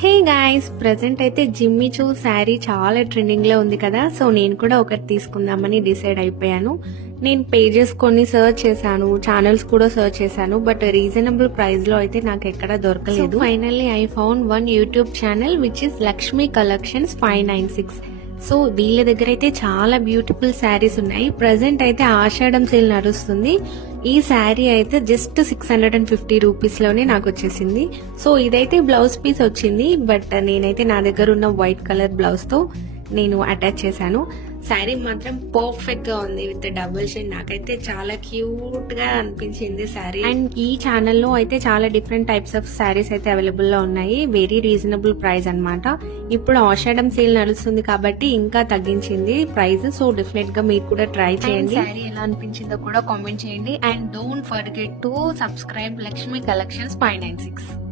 Hey guys, present అయితే జిమ్మి చూ శారీ చాలా ట్రెండింగ్ లో ఉంది కదా. సో నేను కూడా ఒకటి తీసుకుందామని డిసైడ్ అయిపోయాను. నేను పేజెస్ కొన్ని సర్చ్ చేశాను, ఛానల్స్ కూడా సర్చ్ చేశాను, బట్ రీజనబుల్ ప్రైస్ లో అయితే నాకు ఎక్కడ దొరకలేదు. Finally I found one YouTube channel which is Lakshmi collections 596. So వీళ్ళ దగ్గర అయితే చాలా బ్యూటిఫుల్ శారీస్ ఉన్నాయి. ప్రెసెంట్ అయితే ఆషాఢం సేల్ నడుస్తుంది. ఈ శారీ అయితే జస్ట్ 650 రూపీస్ లోనే నాకు వచ్చేసింది. సో ఇదైతే బ్లౌజ్ పీస్ వచ్చింది, బట్ నేనైతే నా దగ్గర ఉన్న వైట్ కలర్ బ్లౌజ్ తో నేను అటాచ్ చేశాను. శారీ మాత్రం పర్ఫెక్ట్ గా ఉంది విత్ డబుల్ షేడ్. నాకైతే చాలా క్యూట్ గా అనిపించింది శారీ. అండ్ ఈ ఛానల్లో అయితే చాలా డిఫరెంట్ టైప్స్ ఆఫ్ శారీస్ అయితే అవైలబుల్ లో ఉన్నాయి. వెరీ రీజనబుల్ ప్రైస్ అన్నమాట. ఇప్పుడు ఆషాఢం సేల్ నడుస్తుంది కాబట్టి ఇంకా తగ్గించింది ప్రైస్. సో డెఫినెట్ గా మీరు కూడా ట్రై చేయండి. శారీ ఎలా అనిపించిందో కూడా కామెంట్ చేయండి. And don't forget to subscribe Lakshmi collections 596.